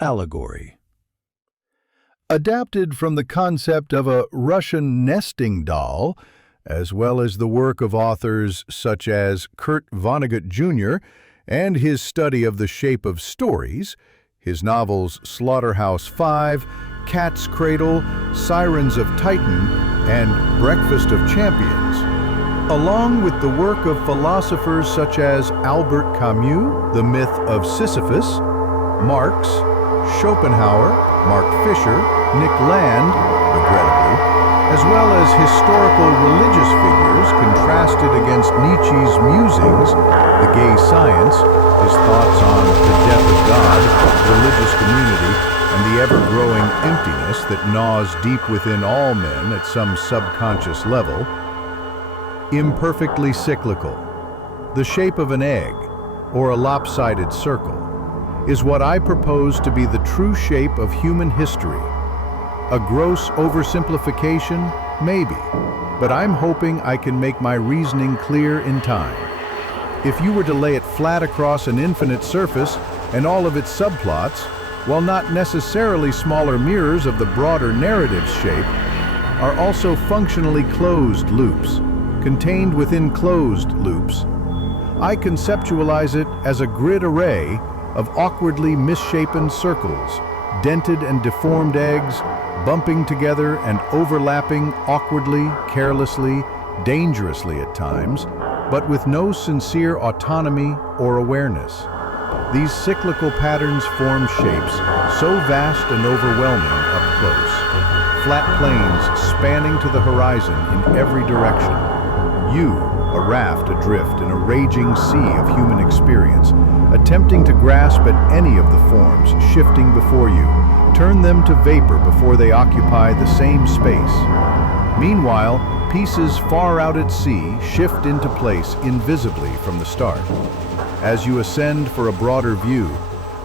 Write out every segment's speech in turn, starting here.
Allegory. Adapted from the concept of a Russian nesting doll, as well as the work of authors such as Kurt Vonnegut Jr. and his study of the shape of stories, his novels Slaughterhouse-Five, Cat's Cradle, Sirens of Titan, and Breakfast of Champions, along with the work of philosophers such as Albert Camus, The Myth of Sisyphus, Marx, Schopenhauer, Mark Fisher, Nick Land, regrettably, as well as historical religious figures contrasted against Nietzsche's musings, the gay science, his thoughts on the death of God, religious community, and the ever-growing emptiness that gnaws deep within all men at some subconscious level. Imperfectly cyclical, the shape of an egg, or a lopsided circle, is what I propose to be the true shape of human history. A gross oversimplification? Maybe, but I'm hoping I can make my reasoning clear in time. If you were to lay it flat across an infinite surface and all of its subplots, while not necessarily smaller mirrors of the broader narrative's shape, are also functionally closed loops, contained within closed loops, I conceptualize it as a grid array of awkwardly misshapen circles, dented and deformed eggs, bumping together and overlapping awkwardly, carelessly, dangerously at times, but with no sincere autonomy or awareness. These cyclical patterns form shapes so vast and overwhelming up close, flat plains spanning to the horizon in every direction. You, a raft adrift in a raging sea of human experience, attempting to grasp at any of the forms shifting before you, turn them to vapor before they occupy the same space. Meanwhile, pieces far out at sea shift into place invisibly from the start. As you ascend for a broader view,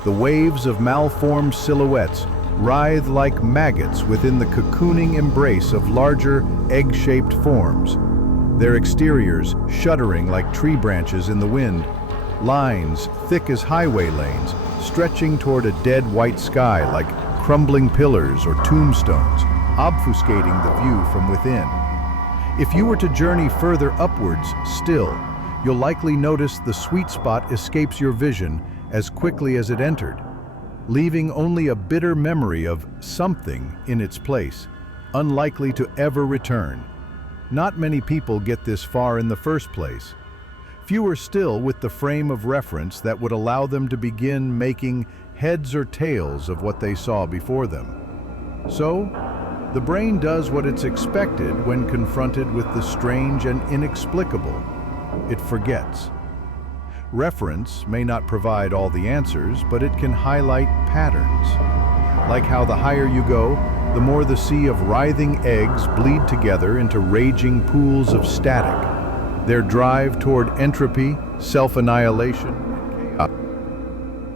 the waves of malformed silhouettes writhe like maggots within the cocooning embrace of larger, egg-shaped forms, their exteriors shuddering like tree branches in the wind, lines thick as highway lanes stretching toward a dead white sky like crumbling pillars or tombstones, obfuscating the view from within. If you were to journey further upwards still, you'll likely notice the sweet spot escapes your vision as quickly as it entered, leaving only a bitter memory of something in its place, unlikely to ever return. Not many people get this far in the first place. Fewer still with the frame of reference that would allow them to begin making heads or tails of what they saw before them. So, the brain does what it's expected when confronted with the strange and inexplicable. It forgets. Reference may not provide all the answers, but it can highlight patterns. Like how the higher you go, the more the sea of writhing eggs bleed together into raging pools of static, their drive toward entropy, self-annihilation, and chaos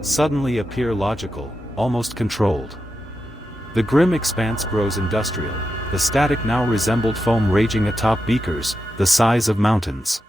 suddenly appear logical, almost controlled. The grim expanse grows industrial. The static now resembled foam raging atop beakers, the size of mountains.